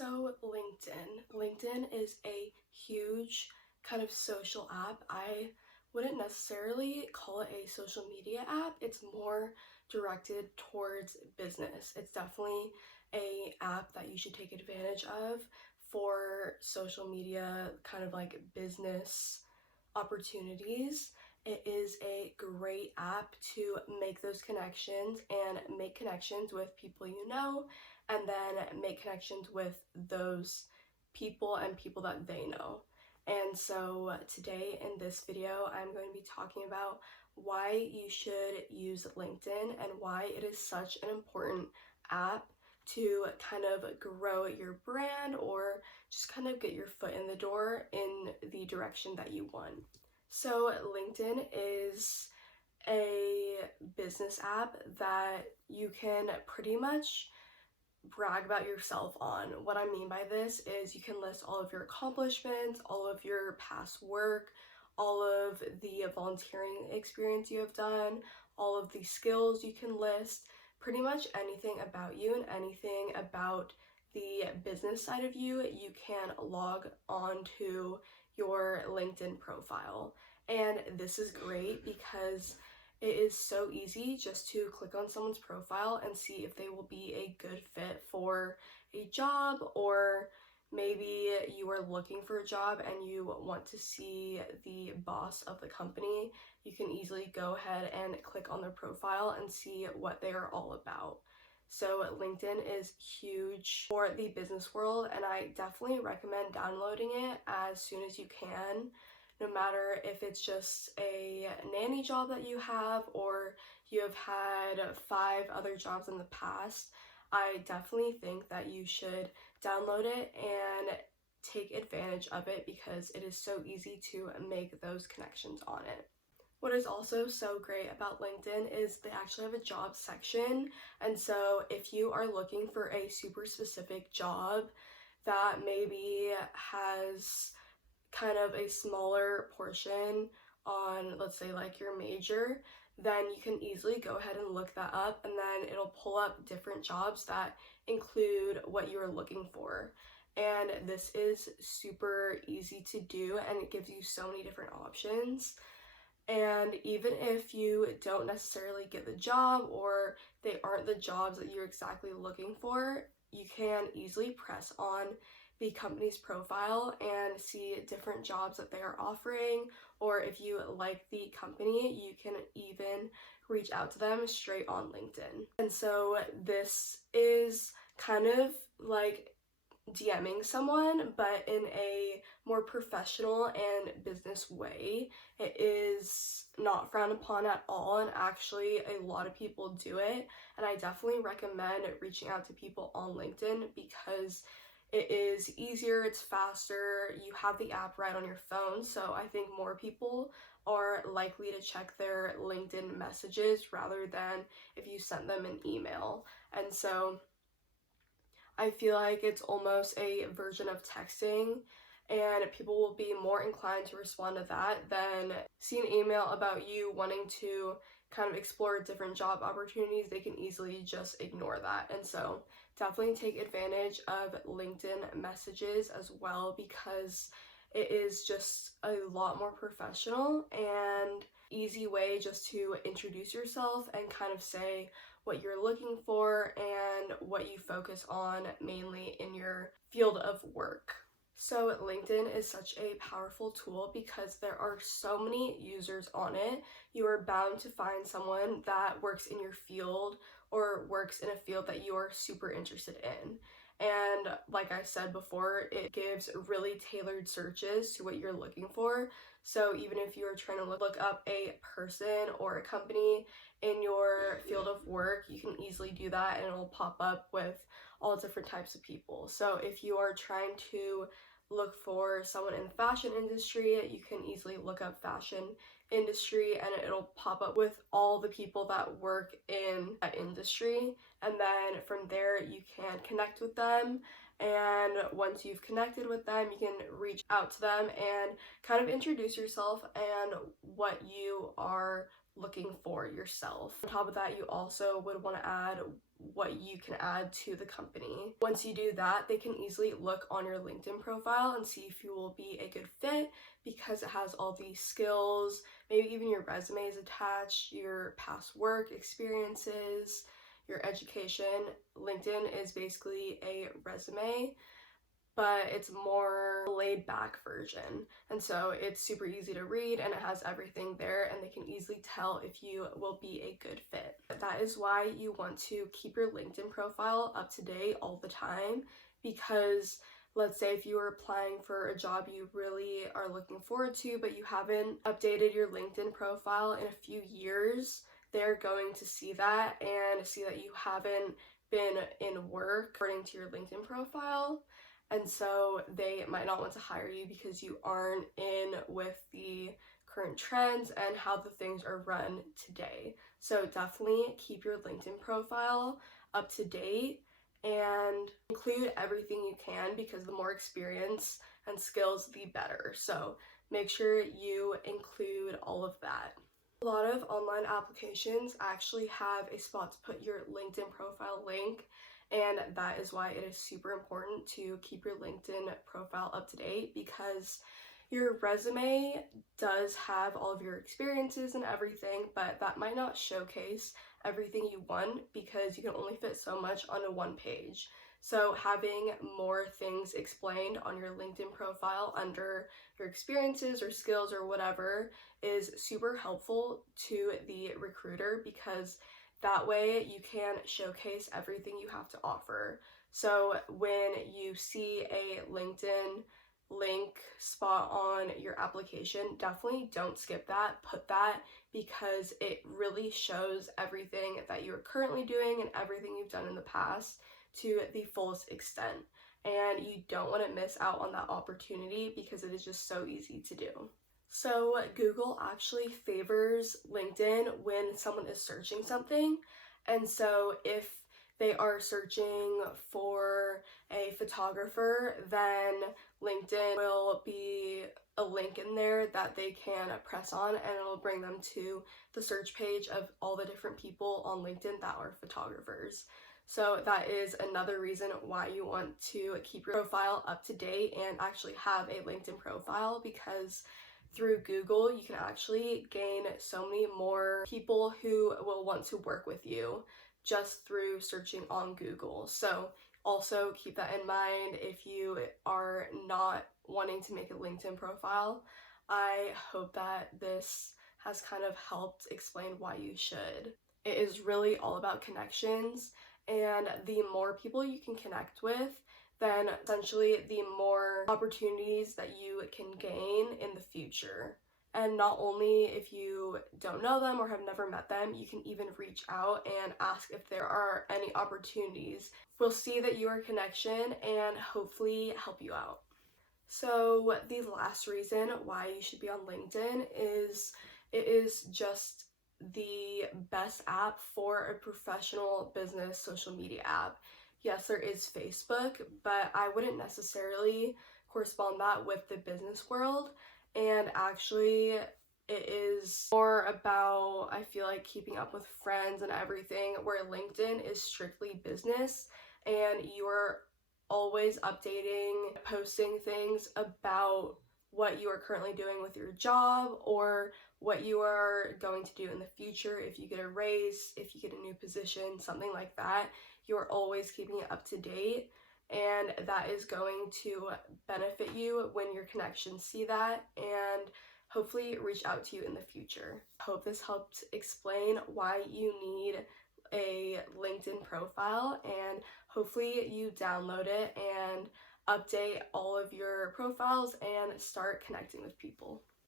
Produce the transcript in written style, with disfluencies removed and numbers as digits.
So LinkedIn is a huge kind of social app. I wouldn't necessarily call it a social media app. It's more directed towards business. It's definitely a app that you should take advantage of for social media, kind of like business opportunities. It is a great app to make those connections and make connections with people you know, and then make connections with those people and people that they know. And so today in this video, I'm going to be talking about why you should use LinkedIn and why it is such an important app to kind of grow your brand or just kind of get your foot in the door in the direction that you want. So LinkedIn is a business app that you can pretty much brag about yourself on. What I mean by this is you can list all of your accomplishments, all of your past work, all of the volunteering experience you have done, all of the skills you can list, pretty much anything about you and anything about the business side of you, you can log on to your LinkedIn profile. And this is great because it is so easy just to click on someone's profile and see if they will be a good fit for a job, or maybe you are looking for a job and you want to see the boss of the company. You can easily go ahead and click on their profile and see what they are all about. So LinkedIn is huge for the business world, and I definitely recommend downloading it as soon as you can. No matter if it's just a nanny job that you have or you have had 5 other jobs in the past, I definitely think that you should download it and take advantage of it because it is so easy to make those connections on it. What is also so great about LinkedIn is they actually have a job section, and so if you are looking for a super specific job that maybe has kind of a smaller portion on, let's say, like your major, then you can easily go ahead and look that up, and then it'll pull up different jobs that include what you're looking for. And this is super easy to do, and it gives you so many different options. And even if you don't necessarily get the job or they aren't the jobs that you're exactly looking for, you can easily press on the company's profile and see different jobs that they are offering, or if you like the company, you can even reach out to them straight on LinkedIn. And so this is kind of like DMing someone, but in a more professional and business way. It is not frowned upon at all, and actually a lot of people do it, and I definitely recommend reaching out to people on LinkedIn because it is easier, it's faster, you have the app right on your phone, so I think more people are likely to check their LinkedIn messages rather than if you sent them an email. And so I feel like it's almost a version of texting, and people will be more inclined to respond to that than see an email about you wanting to kind of explore different job opportunities. They can easily just ignore that. And so definitely take advantage of LinkedIn messages as well, because it is just a lot more professional and easy way just to introduce yourself and kind of say what you're looking for and what you focus on mainly in your field of work. So LinkedIn is such a powerful tool because there are so many users on it. You are bound to find someone that works in your field or works in a field that you are super interested in. And like I said before, it gives really tailored searches to what you're looking for. So even if you're trying to look up a person or a company in your field of work, you can easily do that and it'll pop up with all different types of people. So if you are trying to look for someone in the fashion industry, you can easily look up fashion industry and it'll pop up with all the people that work in that industry, and then from there you can connect with them, and once you've connected with them you can reach out to them and kind of introduce yourself and what you are looking for yourself. On top of that, you also would want to add what you can add to the company. Once you do that, they can easily look on your LinkedIn profile and see if you will be a good fit because it has all these skills, maybe even your resume is attached, your past work experiences, your education. LinkedIn is basically a resume, but it's more laid back version. And so it's super easy to read and it has everything there and they can easily tell if you will be a good fit. That is why you want to keep your LinkedIn profile up to date all the time, because let's say if you are applying for a job you really are looking forward to, but you haven't updated your LinkedIn profile in a few years, they're going to see that and see that you haven't been in work according to your LinkedIn profile. And so they might not want to hire you because you aren't in with the current trends and how the things are run today. So definitely keep your LinkedIn profile up to date and include everything you can, because the more experience and skills, the better. So make sure you include all of that. A lot of online applications actually have a spot to put your LinkedIn profile link, and that is why it is super important to keep your LinkedIn profile up to date, because your resume does have all of your experiences and everything, but that might not showcase everything you want because you can only fit so much onto one page. So having more things explained on your LinkedIn profile under your experiences or skills or whatever is super helpful to the recruiter, because that way you can showcase everything you have to offer. So when you see a LinkedIn link spot on your application, definitely don't skip that. Put that, because it really shows everything that you're currently doing and everything you've done in the past to the fullest extent. And you don't want to miss out on that opportunity because it is just so easy to do. So Google actually favors LinkedIn when someone is searching something. And so if they are searching for a photographer, then LinkedIn will be a link in there that they can press on and it'll bring them to the search page of all the different people on LinkedIn that are photographers. So that is another reason why you want to keep your profile up to date and actually have a LinkedIn profile, because through Google you can actually gain so many more people who will want to work with you just through searching on Google. So also keep that in mind if you are not wanting to make a LinkedIn profile. I hope that this has kind of helped explain why you should. It is really all about connections, and the more people you can connect with, then essentially the more opportunities that you can gain in the future. And not only if you don't know them or have never met them, you can even reach out and ask if there are any opportunities. We'll see that you are a connection and hopefully help you out. So the last reason why you should be on LinkedIn is it is just the best app for a professional business social media app. Yes, there is Facebook, but I wouldn't necessarily correspond that with the business world. And actually, it is more about, I feel like, keeping up with friends and everything, where LinkedIn is strictly business and you're always updating, posting things about what you are currently doing with your job or what you are going to do in the future. If you get a raise, if you get a new position, something like that, you're always keeping it up to date, and that is going to benefit you when your connections see that and hopefully reach out to you in the future. Hope this helped explain why you need a LinkedIn profile, and hopefully you download it and update all of your profiles and start connecting with people.